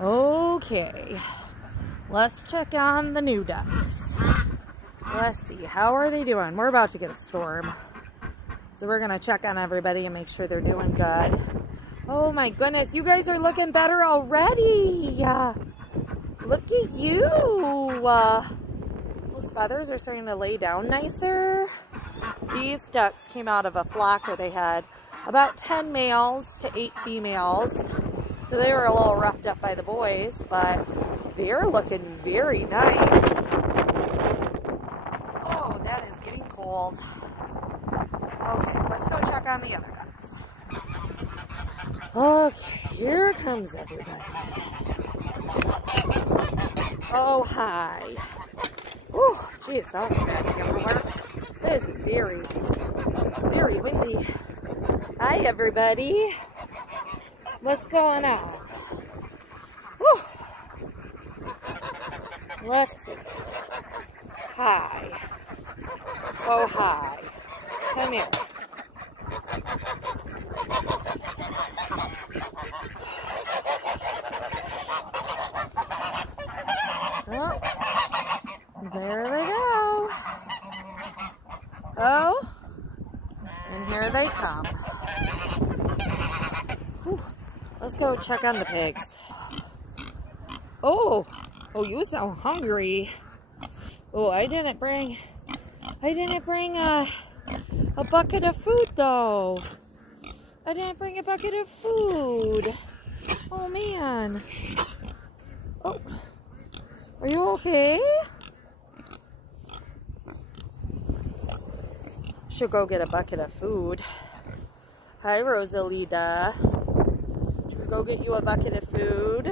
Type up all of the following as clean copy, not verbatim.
Okay, let's check on the new ducks. Let's see, how are they doing? We're about to get a storm, so we're gonna check on everybody and make sure they're doing good. Oh my goodness, you guys are looking better already. Look at you. Those feathers are starting to lay down nicer. These ducks came out of a flock where they had about 10 males to 8 females. So they were a little roughed up by the boys, but they're looking very nice. Oh, that is getting cold. Okay, let's go check on the other ducks. Okay, here comes everybody. Oh, hi. Oh, geez, that was a bad camera work. It is very, very windy. Hi, everybody. What's going on? Whew. Let's see. Hi. Oh, hi. Come here. Oh, there they go. Oh, and here they come. Whew. Let's go check on the pigs. Oh, you sound hungry. Oh, I didn't bring a bucket of food though. I didn't bring a bucket of food. Oh man. Oh, are you okay? Should go get a bucket of food. Hi, Rosalita. Go get you a bucket of food.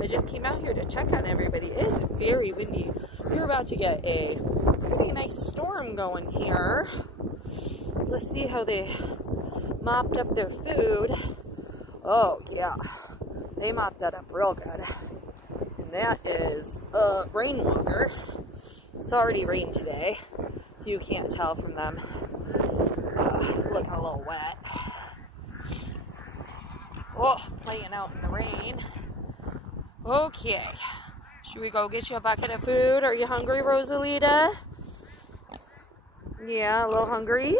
I just came out here to check on everybody. It is very windy. We're about to get a pretty nice storm going here. Let's see how they mopped up their food. Oh yeah, they mopped that up real good. And that is rainwater. It's already rained today, so you can't tell from them looking a little wet. Oh, playing out in the rain. Okay. Should we go get you a bucket of food? Are you hungry, Rosalita? Yeah, a little hungry?